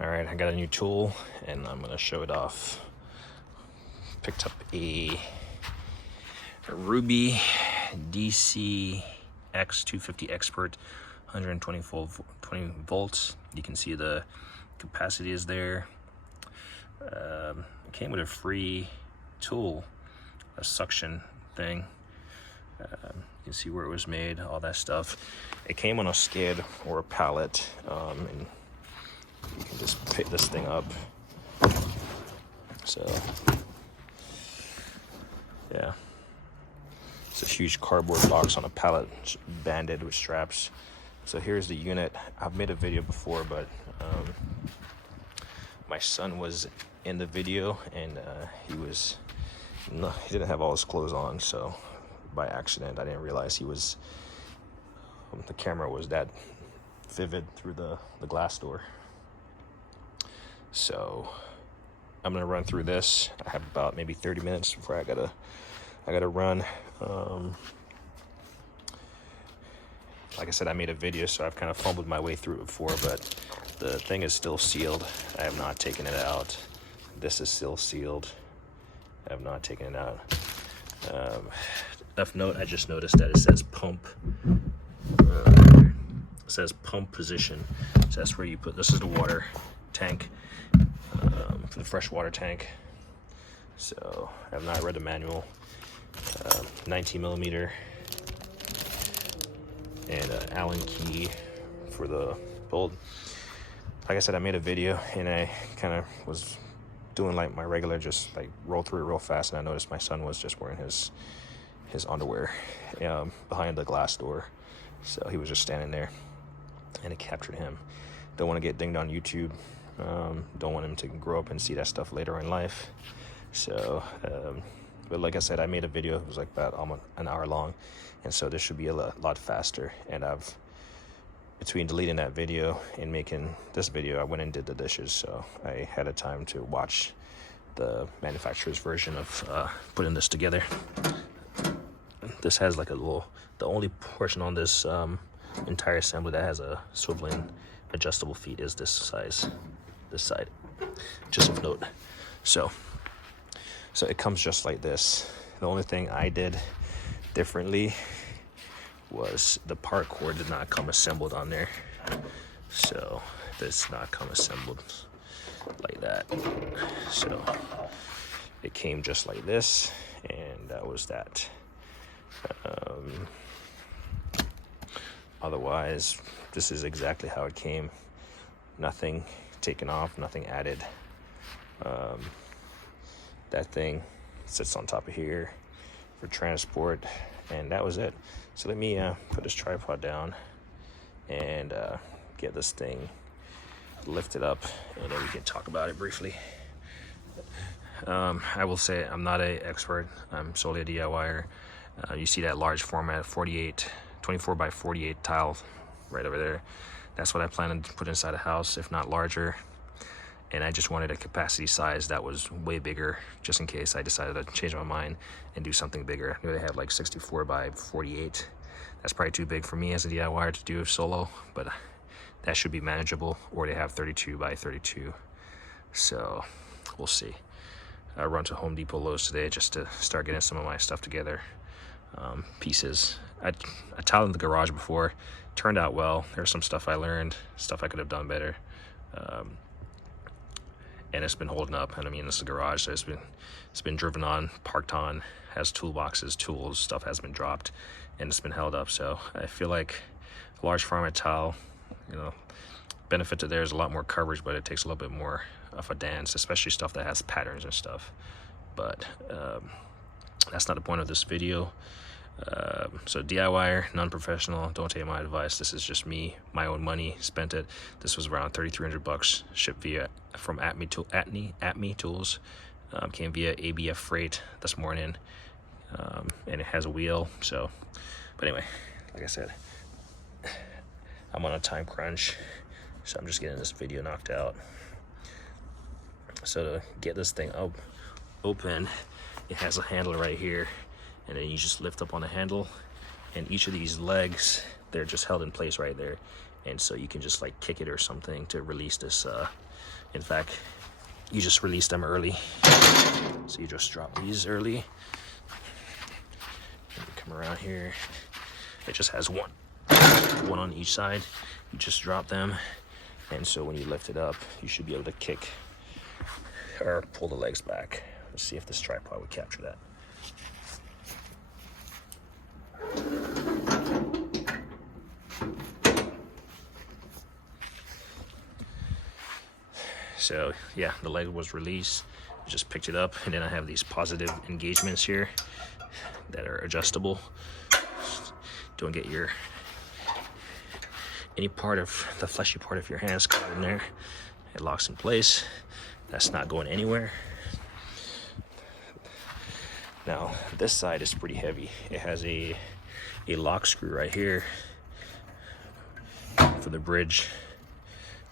All right, I got a new tool and I'm gonna show it off. Picked up a RUBI DCX-250 XPERT, 120 volts. You can see the capacity is there. It came with a free tool, a suction thing. You can see where it was made, all that stuff. It came on a skid or a pallet, and you can just pick this thing up. So yeah, it's a huge cardboard box on a pallet, banded with straps. So here's the unit. I've made a video before, but my son was in the video, and he didn't have all his clothes on, so by accident I didn't realize he was the camera was that vivid through the glass door. So I'm gonna run through this. I have about maybe 30 minutes before I gotta run. Like I said, I made a video, so I've kind of fumbled my way through it before, but the thing is still sealed. I have not taken it out. This is still sealed. I have not taken it out. Of note, I just noticed that it says pump. It says pump position. So that's where you put, this is the water tank, for the fresh water tank. So I have not read the manual. 19 millimeter and an Allen key for the bolt. Like I said, I made a video and I kind of was doing like my regular, just like roll through it real fast, and I noticed my son was just wearing his underwear behind the glass door. So he was just standing there and it captured him. Don't want to get dinged on YouTube. Don't want him to grow up and see that stuff later in life. So but like I said, I made a video. It was like about almost an hour long, and so this should be a lot faster. And between deleting that video and making this video, I went and did the dishes, so I had a time to watch the manufacturer's version of putting this together. This has like the only portion on this entire assembly that has a swiveling adjustable feet is this side, just of note. So it comes just like this. The only thing I did differently was the part cord did not come assembled on there. So this not come assembled like that. So it came just like this, and that was that. Otherwise, this is exactly how it came. Nothing taken off, nothing added. That thing sits on top of here for transport, and that was it. So let me put this tripod down and get this thing lifted up, and then we can talk about it briefly. I will say I'm not an expert. I'm solely a DIYer. You see that large format 24 by 48 tile right over there. That's what I plan to put inside a house, if not larger. And I just wanted a capacity size that was way bigger, just in case I decided to change my mind and do something bigger. I knew they have like 64 by 48. That's probably too big for me as a DIYer to do solo, but that should be manageable. Or they have 32 by 32. So we'll see. I run to Home Depot, Lowe's today just to start getting some of my stuff together. Pieces. I tiled in the garage before. Turned out well. There's some stuff I learned, stuff I could have done better. And it's been holding up. And I mean, this is a garage, so it's been driven on, parked on, has toolboxes, tools, stuff has been dropped, and it's been held up. So I feel like a large format tile, benefit to there is a lot more coverage, but it takes a little bit more of a dance, especially stuff that has patterns and stuff. But that's not the point of this video. So DIYer, non-professional, don't take my advice. This is just me, my own money, spent it. This was around $3,300, shipped from Atme Tools. Came via ABF Freight this morning, and it has a wheel. So, but anyway, like I said, I'm on a time crunch, so I'm just getting this video knocked out. So to get this thing open, it has a handle right here, and then you just lift up on the handle, and each of these legs, they're just held in place right there, and so you can just like kick it or something to release this. In fact, you just release them early, so you just drop these early, and you come around here. It just has one on each side. You just drop them, and so when you lift it up, you should be able to kick or pull the legs back. Let's see if this tripod would capture that. So yeah, the leg was released. Just picked it up, and then I have these positive engagements here that are adjustable. Don't get any part of the fleshy part of your hands caught in there. It locks in place. That's not going anywhere. Now this side is pretty heavy. It has a lock screw right here for the bridge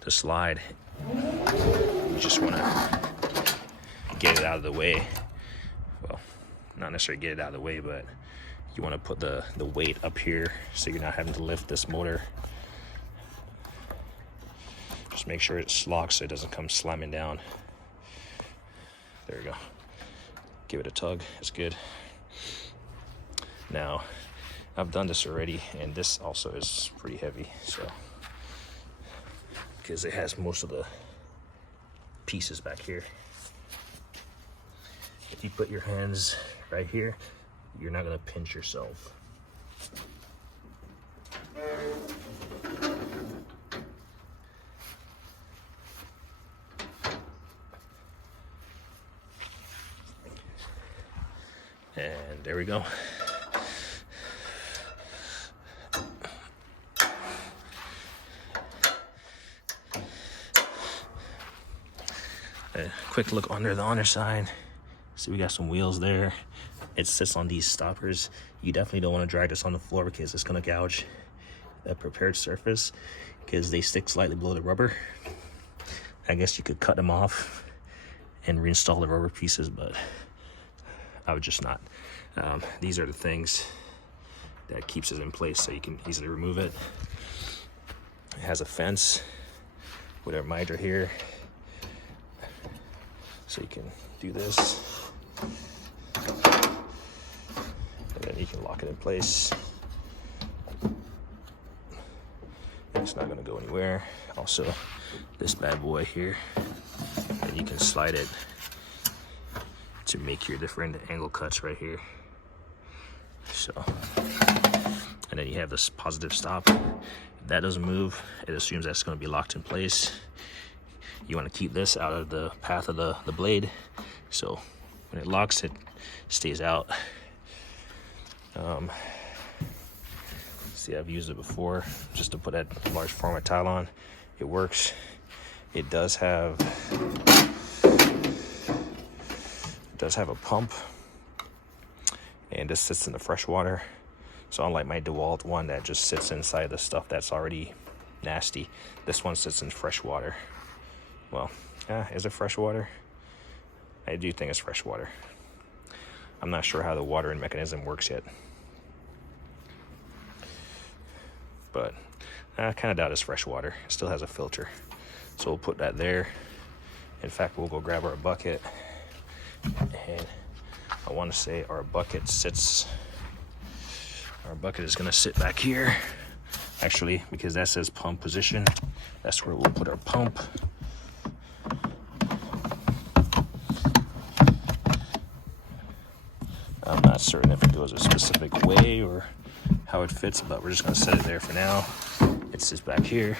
to slide. You just want to get it out of the way. Well, not necessarily get it out of the way, but you want to put the weight up here so you're not having to lift this motor. Just make sure it's locked so it doesn't come slamming down. There we go. Give it a tug. It's good. Now, I've done this already, and this also is pretty heavy, so because it has most of the pieces back here. If you put your hands right here, you're not gonna pinch yourself. And there we go. A quick look under the underside. See, we got some wheels there. It sits on these stoppers. You definitely don't want to drag this on the floor because it's going to gouge the prepared surface because they stick slightly below the rubber. I guess you could cut them off and reinstall the rubber pieces, but I would just not. These are the things that keeps it in place so you can easily remove it. It has a fence with a miter here, so you can do this, and then you can lock it in place. It's not going to go anywhere. Also, this bad boy here, and you can slide it to make your different angle cuts right here. So, and then you have this positive stop. If that doesn't move, it assumes that's going to be locked in place. You want to keep this out of the path of the blade, so when it locks, it stays out. See, I've used it before just to put that large format tile on. It works. It does have a pump, and this sits in the fresh water. So unlike my DeWalt one that just sits inside the stuff that's already nasty, this one sits in fresh water. Well, is it fresh water? I do think it's fresh water. I'm not sure how the watering mechanism works yet, but I kind of doubt it's fresh water. It still has a filter, so we'll put that there. In fact, we'll go grab our bucket, and I want to say our bucket is going to sit back here, actually, because that says pump position. That's where we'll put our pump. I'm not certain if it goes a specific way or how it fits, but we're just going to set it there for now. It sits back here.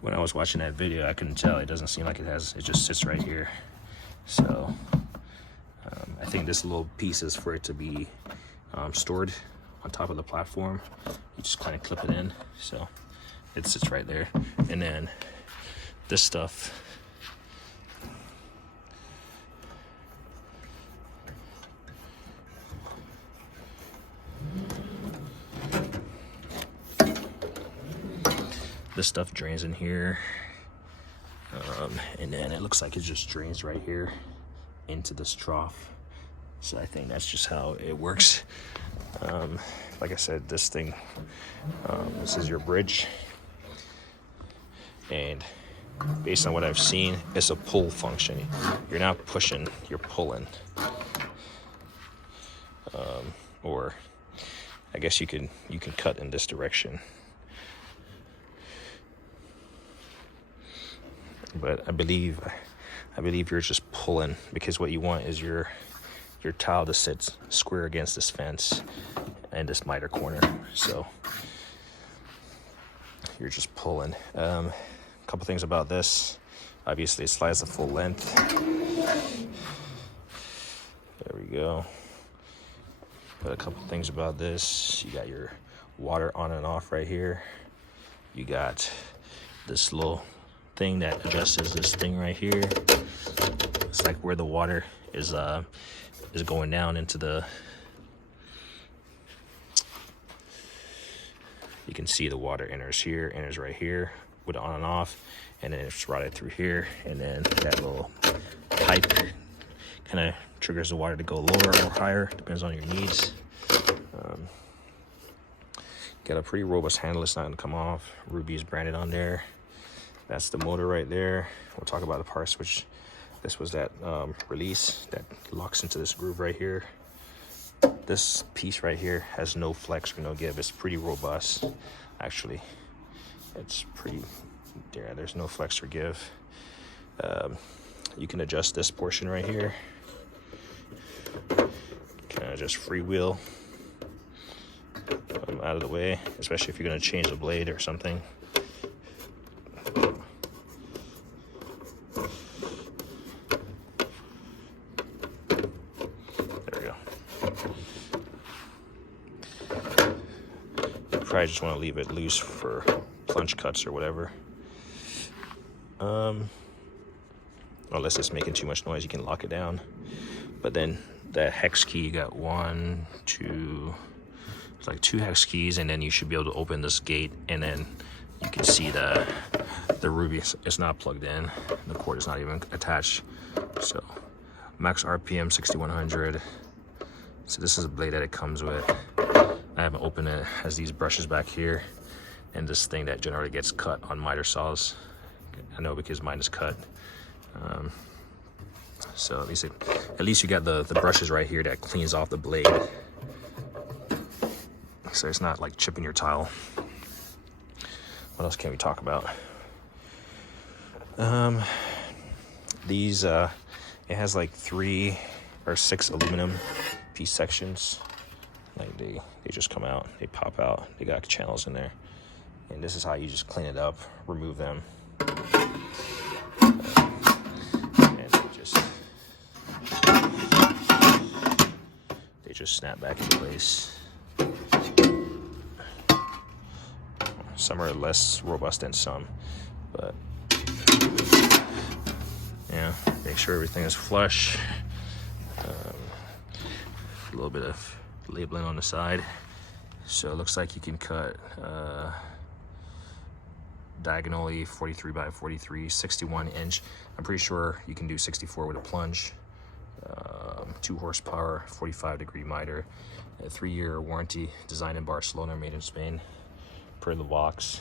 When I was watching that video, I couldn't tell. It doesn't seem like it has. It just sits right here. So I think this little piece is for it to be stored on top of the platform. You just kind of clip it in, so it sits right there. And then this stuff, drains in here, and then it looks like it just drains right here into this trough. So I think that's just how it works. Like I said, this thing, this is your bridge, and based on what I've seen, it's a pull function. You're not pushing, you're pulling. Or I guess you can cut in this direction. But I believe you're just pulling, because what you want is your tile to sit square against this fence and this miter corner. So you're just pulling. A couple things about this. Obviously, it slides the full length. There we go. But a couple things about this. You got your water on and off right here. You got this little thing that adjusts this thing right here. It's like where the water is going down into the, you can see the water enters right here with on and off, and then it's routed through here, and then that little pipe kind of triggers the water to go lower or higher, depends on your needs. Got a pretty robust handle, it's not gonna come off. RUBI is branded on there. That's the motor right there. We'll talk about the power switch. This was that release that locks into this groove right here. This piece right here has no flex or no give. It's pretty robust, actually. It's pretty, there's no flex or give. You can adjust this portion right here. Kind of just freewheel out of the way, especially if you're going to change the blade or something. Probably just want to leave it loose for plunge cuts or whatever. Unless it's making too much noise, you can lock it down. But then the hex key, you got 1, 2, it's like 2 hex keys, and then you should be able to open this gate, and then you can see the RUBI is not plugged in. The cord is not even attached. So max RPM 6100. So this is a blade that it comes with. I haven't opened it. It has these brushes back here, and this thing that generally gets cut on miter saws. I know because mine is cut. So at least you got the brushes right here that cleans off the blade, so it's not like chipping your tile. What else can we talk about? These it has like 3 or 6 aluminum piece sections. Like they just come out, they pop out, they got channels in there, and this is how you just clean it up, remove them, and they just snap back into place. Some are less robust than some, but yeah, make sure everything is flush. A little bit of labeling on the side, so it looks like you can cut diagonally 43 by 43, 61 inch. I'm pretty sure you can do 64 with a plunge. 2 horsepower, 45-degree miter, a 3-year warranty, designed in Barcelona, made in Spain, per the box.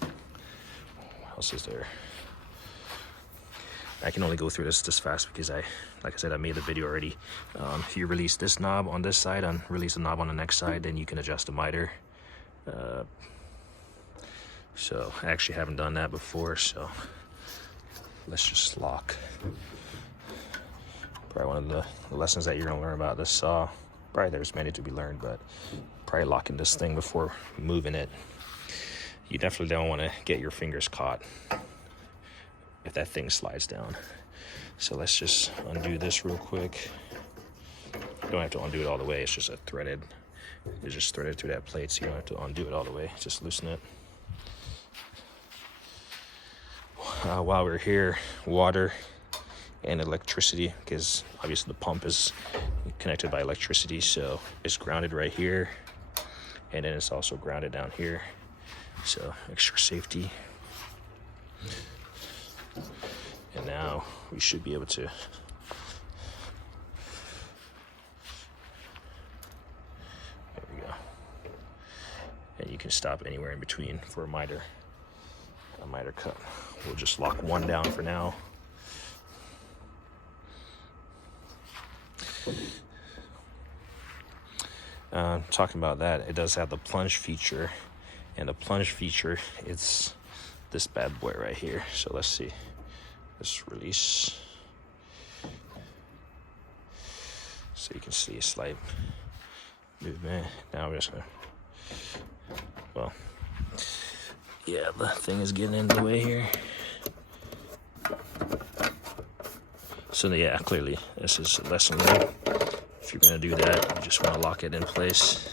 What else is there? I can only go through this fast because like I said, I made the video already. If you release this knob on this side and release the knob on the next side, then you can adjust the miter. So I actually haven't done that before, so let's just lock. Probably one of the lessons that you're gonna learn about this saw. Probably there's many to be learned, but probably locking this thing before moving it. You definitely don't want to get your fingers caught if that thing slides down. So let's just undo this real quick. You don't have to undo it all the way, it's just it's just threaded through that plate, so you don't have to undo it all the way, just loosen it. While we're here, water and electricity, because obviously the pump is connected by electricity, so it's grounded right here, and then it's also grounded down here, so extra safety. And now we should be able to can stop anywhere in between for a miter cut. We'll just lock one down for now. Talking about that, it does have the plunge feature, and the plunge feature, it's this bad boy right here. So let's see, let's release, so you can see a slight movement. Now we're just gonna, well, yeah, the thing is getting in the way here. So yeah, clearly this is a lesson learned. If you're gonna do that, you just wanna lock it in place.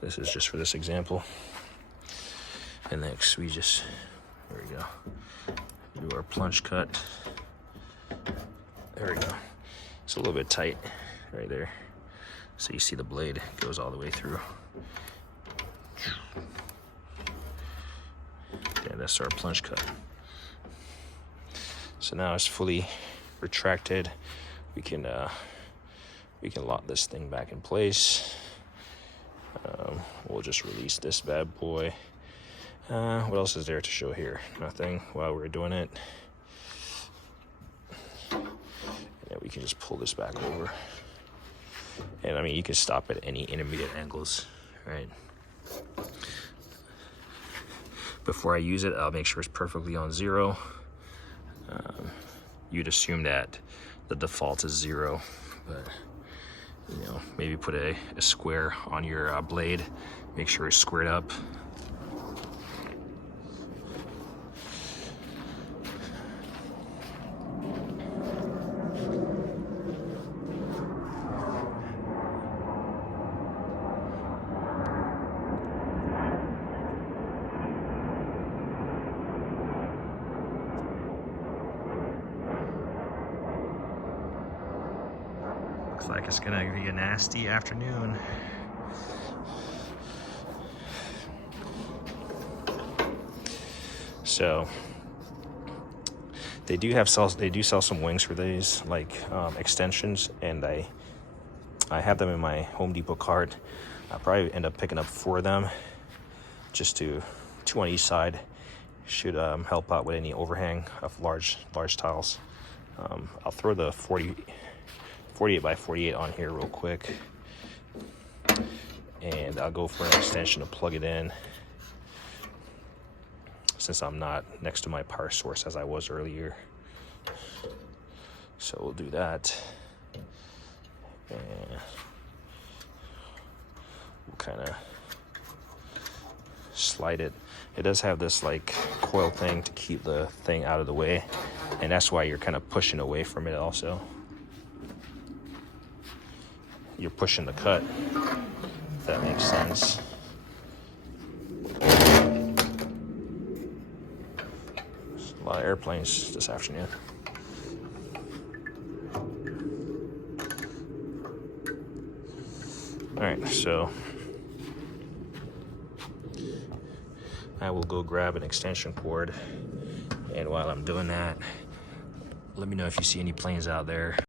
This is just for this example. And next we just, there we go, do our plunge cut. There we go. It's a little bit tight right there. So you see the blade goes all the way through. Yeah, that's our plunge cut. So now it's fully retracted. We can lock this thing back in place. We'll just release this bad boy. What else is there to show here? Nothing while we're doing it. Yeah, we can just pull this back over. And I mean, you can stop at any intermediate angles, right? Before I use it, I'll make sure it's perfectly on 0. You'd assume that the default is 0, but you know, maybe put a square on your blade, make sure it's squared up. Looks like it's gonna be a nasty afternoon. So they do sell some wings for these, like extensions, and I have them in my Home Depot cart. I'll probably end up picking up 4 of them, just 2 on each side. Should help out with any overhang of large tiles. I'll throw the 48 by 48 on here real quick, and I'll go for an extension to plug it in, since I'm not next to my power source as I was earlier. So we'll do that, and we'll kind of slide it. It does have this like coil thing to keep the thing out of the way, and that's why you're kind of pushing away from it also. You're pushing the cut, if that makes sense. There's a lot of airplanes this afternoon. All right, so I will go grab an extension cord, and while I'm doing that, let me know if you see any planes out there.